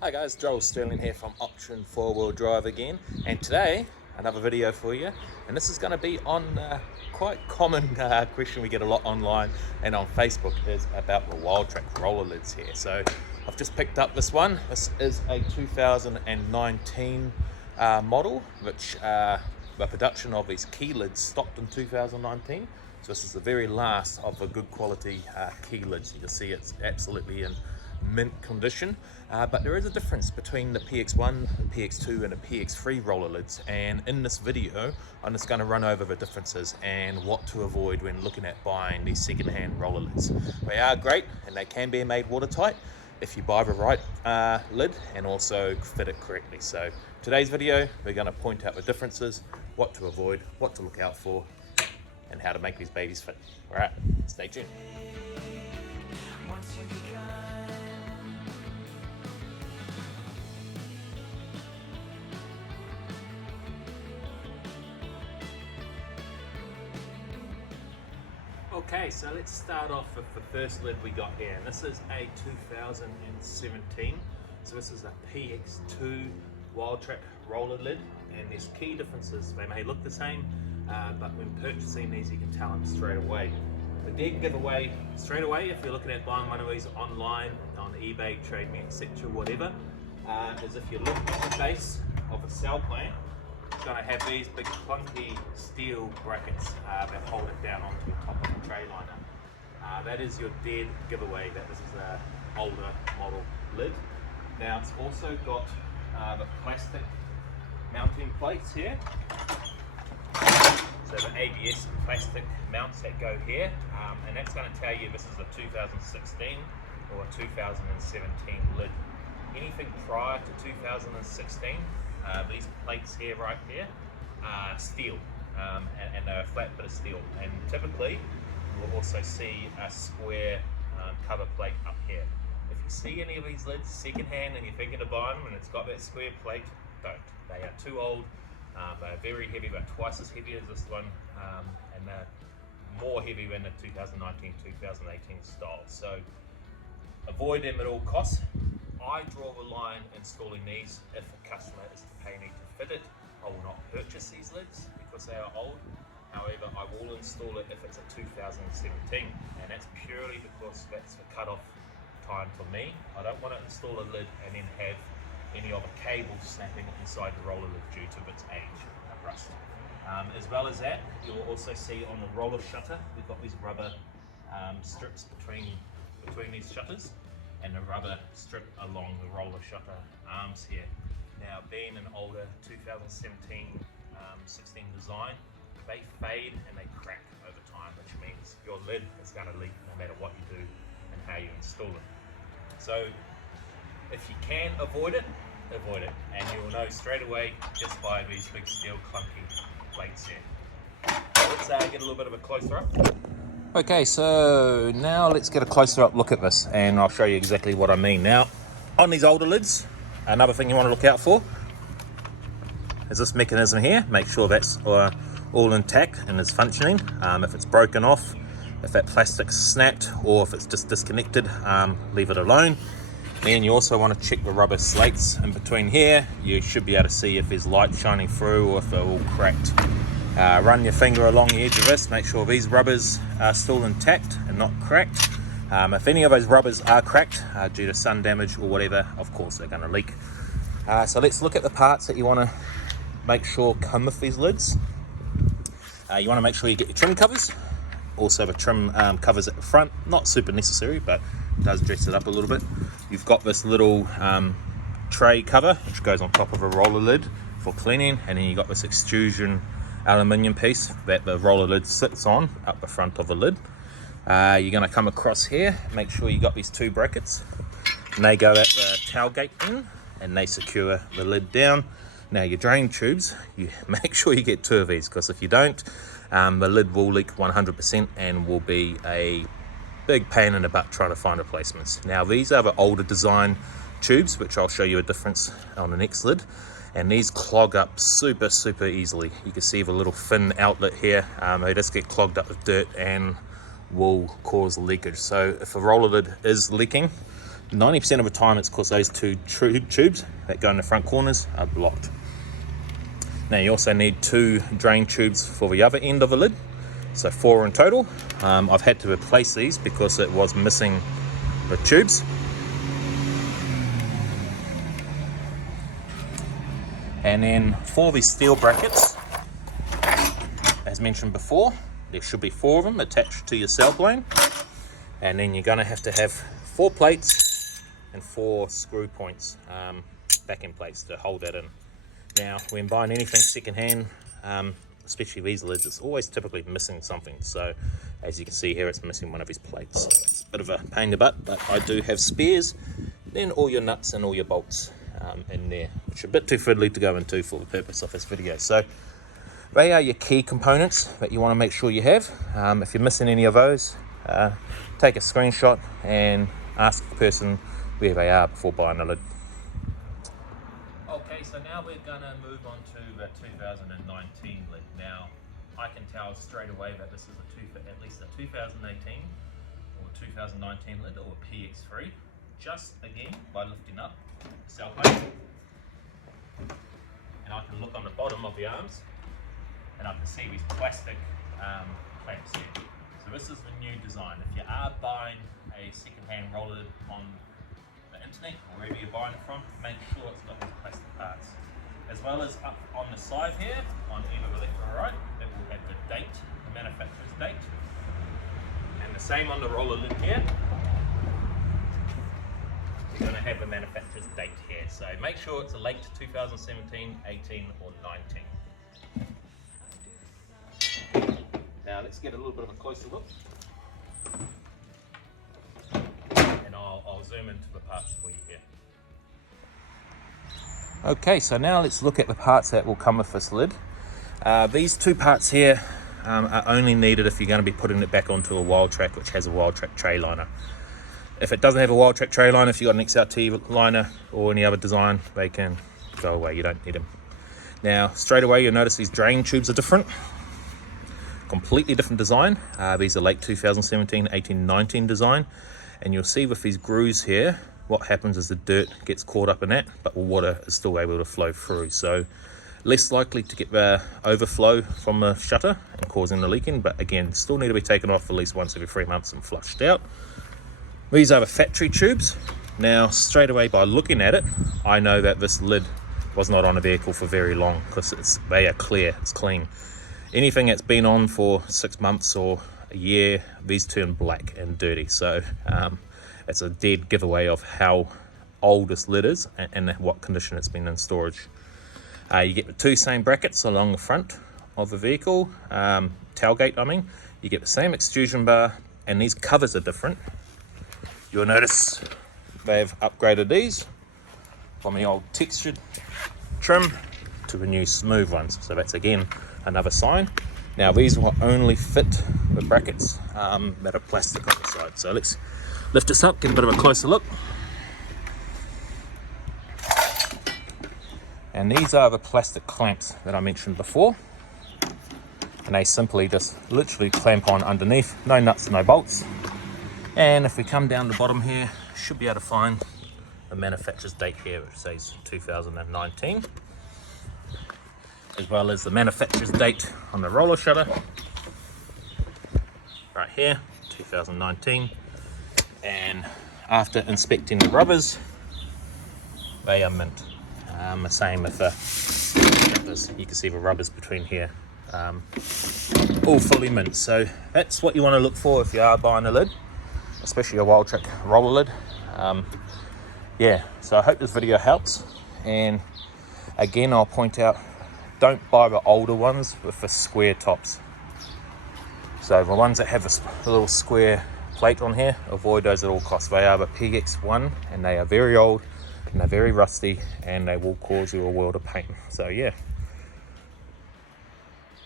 Hi guys, Joel Sterling here from Option 4-Wheel Drive again, and today another video for you, and this is going to be on quite common question we get a lot online and on Facebook is about the Wildtrak roller lids here. So I've just picked up this one. This is a 2019 model, which the production of these key lids stopped in 2019. So this is the very last of the good quality key lids. You can see it's absolutely in mint condition, but there is a difference between the PX1, the PX2 and the PX3 roller lids, and in this video I'm just going to run over the differences and what to avoid when looking at buying these second-hand roller lids. They are great and they can be made watertight if you buy the right lid and also fit it correctly. So today's video we're going to point out the differences, what to avoid, what to look out for, and how to make these babies fit. Alright, stay tuned. Okay, so let's start off with the first lid we got here, and this is a 2017. So this is a PX2 Wildtrak roller lid, and there's key differences. They may look the same, but when purchasing these you can tell them straight away. The dead giveaway straight away if you're looking at buying one of these online, on eBay, TradeMe, etc., whatever, is if you look at the base of a cell plane, it's going to have these big clunky steel brackets that hold it down onto the top of the tray liner. That is your dead giveaway that this is an older model lid. Now it's also got the plastic mounting plates here. So the ABS plastic mounts that go here, and that's going to tell you this is a 2016 or a 2017 lid. Anything prior to 2016, these plates here, right here, are steel, and they're a flat bit of steel. And typically, you'll also see a square cover plate up here. If you see any of these lids secondhand and you're thinking of buying them and it's got that square plate, don't. They are too old. They're very heavy, about twice as heavy as this one, and they're more heavy than the 2019-2018 style. So avoid them at all costs. I draw the line installing these. If a customer is to pay me to fit it, I will not purchase these lids because they are old. However, I will install it if it's a 2017, and that's purely because that's the cut-off time for me. I don't want to install a lid and then have any of the cables snapping inside the roller lid due to its age and rust. As well as that, you'll also see on the roller shutter, we've got these rubber strips between these shutters, and a rubber strip along the roller shutter arms here. Now, being an older 2017-16 design, they fade and they crack over time, which means your lid is going to leak no matter what you do and how you install it. So if you can avoid it, and you will know straight away just by these big steel clunky plates here. So let's get a little bit of a closer up. Okay, so now let's get a closer up look at this, and I'll show you exactly what I mean. Now, on these older lids, another thing you want to look out for is this mechanism here. Make sure that's all intact and is functioning. If it's broken off, if that plastic's snapped, or if it's just disconnected, leave it alone. Then you also want to check the rubber slates in between here. You should be able to see if there's light shining through or if they're all cracked. Run your finger along the edge of this, make sure these rubbers are still intact and not cracked. If any of those rubbers are cracked due to sun damage or whatever, of course they're going to leak. So let's look at the parts that you want to make sure come with these lids. You want to make sure you get your trim covers. Also the trim covers at the front, not super necessary, but it does dress it up a little bit. You've got this little tray cover which goes on top of a roller lid for cleaning, and then you've got this extrusion aluminium piece that the roller lid sits on up the front of the lid. You're going to come across here, make sure you got these two brackets, and they go at the tailgate in and they secure the lid down. Now your drain tubes, you make sure you get two of these, because if you don't, the lid will leak 100% and will be a big pain in the butt trying to find replacements. Now these are the older design tubes, which I'll show you a difference on the next lid, and these clog up super easily. You can see the little fin outlet here, they just get clogged up with dirt and will cause leakage. So if a roller lid is leaking, 90% of the time it's because those two tubes that go in the front corners are blocked. Now you also need 2 drain tubes for the other end of the lid, so 4 in total. I've had to replace these because it was missing the tubes. And then for these steel brackets, as mentioned before, there should be 4 of them attached to your sail plane, and then you're going to have 4 plates and 4 screw points, back end plates to hold that in. Now when buying anything secondhand, especially these lids, it's always typically missing something. So as you can see here, it's missing one of these plates. So it's a bit of a pain in the butt, but I do have spares. Then all your nuts and all your bolts in there, which are a bit too fiddly to go into for the purpose of this video. So they are your key components that you want to make sure you have. If you're missing any of those, take a screenshot and ask the person where they are before buying a lid. Okay, so now we're going to move on to the 2019 lid. Now I can tell straight away that this is at least a 2018 or 2019 lid, or PX3, just again by lifting up the sail plate, and I can look on the bottom of the arms and I can see these plastic clamps here. So this is the new design. If you are buying a second-hand roller lid on the internet or wherever you're buying it from, make sure it's got these plastic parts. As well as up on the side here, on either the left or right, it will have the date, the manufacturer's date. And the same on the roller lid here. You're going to have the manufacturer's date here. So make sure it's a late 2017, 18 or 19. Now let's get a little bit of a closer look, and I'll zoom into the parts for you here. Okay, so now let's look at the parts that will come with this lid. These 2 parts here are only needed if you're going to be putting it back onto a Wildtrak, which has a Wildtrak tray liner. If it doesn't have a Wildtrak tray liner, if you've got an XLT liner or any other design, they can go away. You don't need them. Now straight away you'll notice these drain tubes are different. Completely different design. These are late 2017, 18, 19 design, and you'll see with these grooves here, what happens is the dirt gets caught up in that, but water is still able to flow through. So less likely to get the overflow from the shutter and causing the leaking, but again, still need to be taken off at least once every 3 months and flushed out. These are the factory tubes. Now straight away by looking at it, I know that this lid was not on a vehicle for very long, because they are clear, it's clean. Anything that's been on for 6 months or a year, these turn black and dirty. So it's a dead giveaway of how old this lid is and what condition it's been in storage. You get the 2 same brackets along the front of the vehicle, tailgate I mean. You get the same extrusion bar, and these covers are different. You'll notice they've upgraded these from the old textured trim to the new smooth ones. So that's again another sign. Now these will only fit the brackets that are plastic on the side. So let's lift this up, get a bit of a closer look. And these are the plastic clamps that I mentioned before. And they simply just literally clamp on underneath, no nuts, no bolts. And if we come down the bottom here, should be able to find the manufacturer's date here, which says 2019. As well as the manufacturer's date on the roller shutter right here, 2019. And after inspecting the rubbers, they are mint. The same with the shutters. You can see the rubbers between here, all fully mint. So that's what you want to look for if you are buying a lid, especially a Wildtrak roller lid. Yeah, so I hope this video helps. And again, I'll point out, don't buy the older ones with the square tops. So the ones that have a little square plate on here, avoid those at all costs. They are the PX1 and they are very old and they're very rusty and they will cause you a world of pain. So yeah.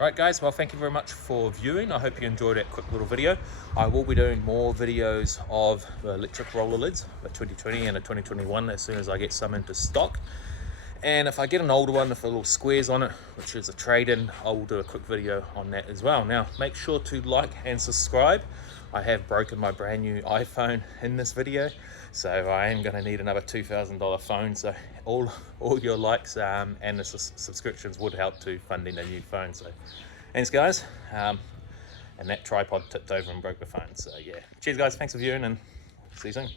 Right guys, well thank you very much for viewing. I hope you enjoyed that quick little video. I will be doing more videos of the electric roller lids, the 2020 and the 2021, as soon as I get some into stock. And if I get an older one with a little squares on it, which is a trade-in, I will do a quick video on that as well. Now, make sure to like and subscribe. I have broken my brand new iPhone in this video, So I am going to need another $2,000 phone. So all your likes and the subscriptions would help to funding a new phone. So thanks, guys. And that tripod tipped over and broke the phone. So yeah, cheers, guys. Thanks for viewing, and see you soon.